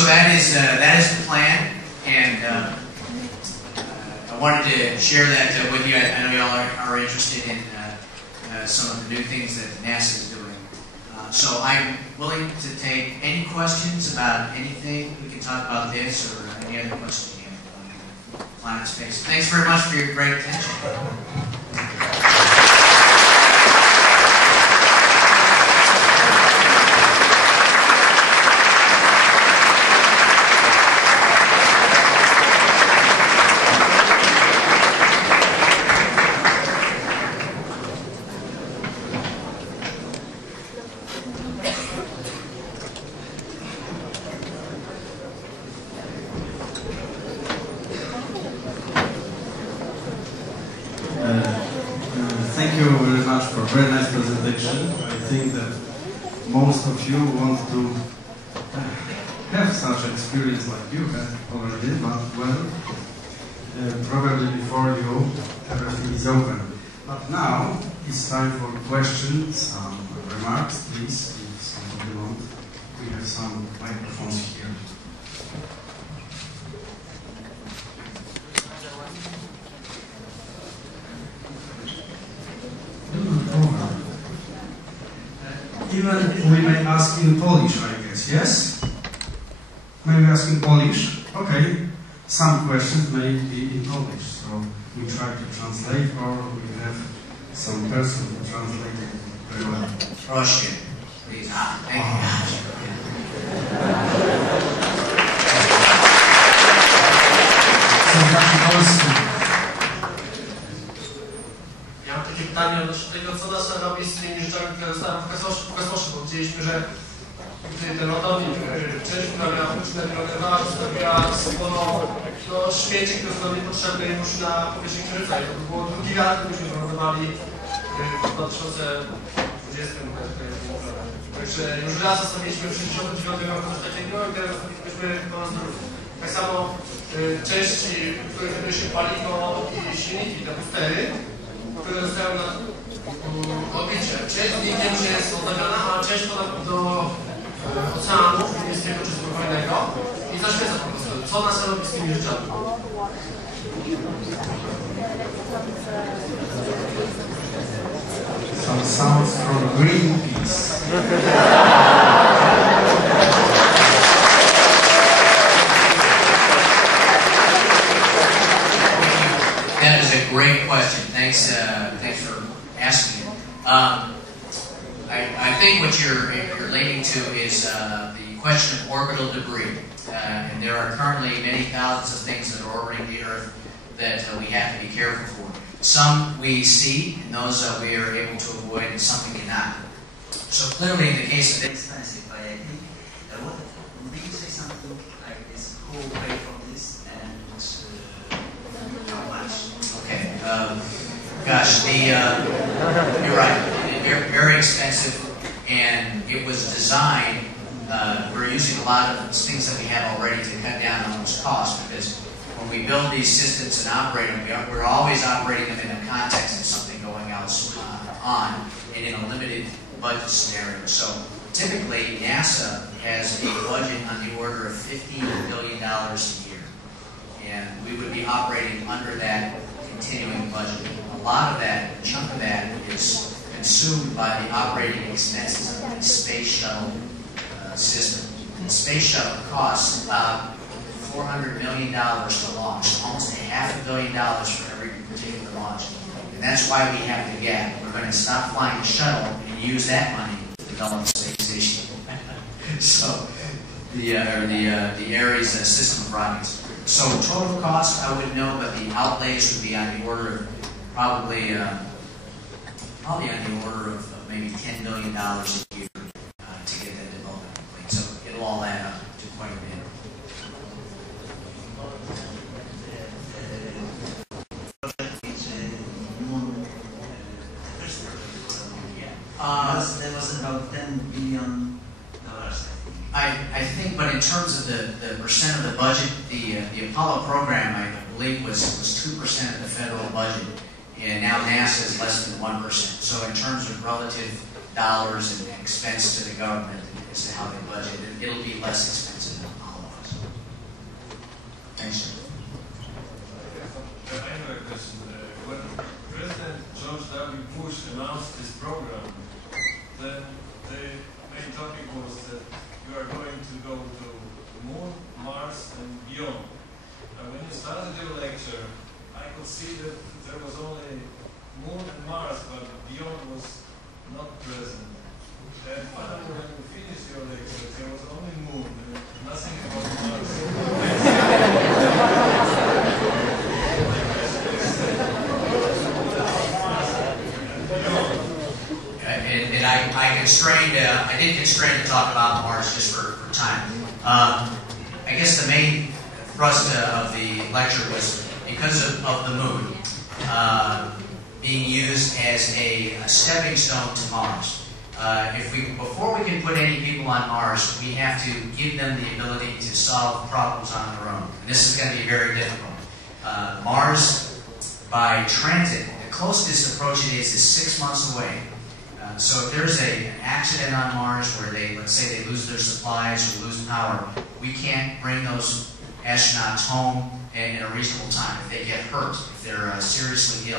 So that is the plan, and I wanted to share that with you. I know you all are interested in some of the new things that NASA is doing. So I'm willing to take any questions about anything. We can talk about this or any other question you have on planet space. Thanks very much for your great attention. Thank you very much for a very nice presentation. I think that most of you want to have such experience like you had already, but well, probably before you, everything is open. But now it's time for questions, some remarks, please, if somebody wants. We have some microphones here. Even we may ask in Polish, I guess, yes? May we ask in Polish? Okay. Some questions may be in Polish, so we try to translate, or we have some person who translates very well. Proszę, please. Thank you. Ja mam takie pytanie odnośnie tego, co NASA robi z tymi rzeczami, które zostały w kosmosie, bo widzieliśmy, że ten lądownik, część, która miała włóczne wyrogowała, zostawiła sporo śmieci, które są nam niepotrzebne już na powierzchni Księżyca. I to by było drugi raz, gdybyśmy wyrogowali w 2020. Także już raz zostawiliśmy w 1969 roku coś takiego i teraz zostawiliśmy po raz drugi. Tak samo części, w których znajduje się paliwo i silniki, te boostery, które zostają na orbicie. Część z nich wiem, że jest odnawiana, a część do oceanu niebieskiego czy spokojnego i zaświeca po prostu. Co NASA robi z tymi rzeczami? Some sounds from Greenpeace. That is a great question. Thanks for asking it. I think what you're relating to is the question of orbital debris. And there are currently many thousands of things that are orbiting the Earth that we have to be careful for. Some we see, and those we are able to avoid, and some we cannot. So clearly in the case of expensive, but I think did you say something like this? Who will pay for this and how much? Okay, gosh, you're right. They're very expensive, and it was designed. We're using a lot of things that we have already to cut down on those costs, because when we build these systems and operate them, we're always operating them in the context of something going else on and in a limited budget scenario. So typically, NASA has a budget on the order of $15 billion a year, and we would be operating under that continuing budget. A lot of that, a chunk of that, is consumed by the operating expenses of the space shuttle system. The space shuttle costs about $400 million to launch, so almost $500 million for every particular launch. And that's why we have the gap. We're going to stop flying the shuttle and use that money to develop the space station. So the Ares system of rockets. So total cost, I wouldn't know, but the outlays would be on the order of probably on the order of maybe $10 billion a year to get that development complete. So it'll all add up to quite a bit. There was about $10 billion. I think, but in terms of the percent of the budget, the Apollo program, I believe, was 2% of the federal budget, and now NASA is less than 1%. So in terms of relative dollars and expense to the government as to how they budget, it'll be less expensive than Apollo. constrained. I did constrain to talk about Mars just for time. I guess the main thrust of the lecture was because of the moon being used as a stepping stone to Mars. Before we can put any people on Mars, we have to give them the ability to solve problems on their own. And this is going to be very difficult. Mars, by transit, the closest approach it is 6 months away. So if there's an accident on Mars where let's say they lose their supplies or lose power, we can't bring those astronauts home in a reasonable time. If they get hurt, if they're seriously ill.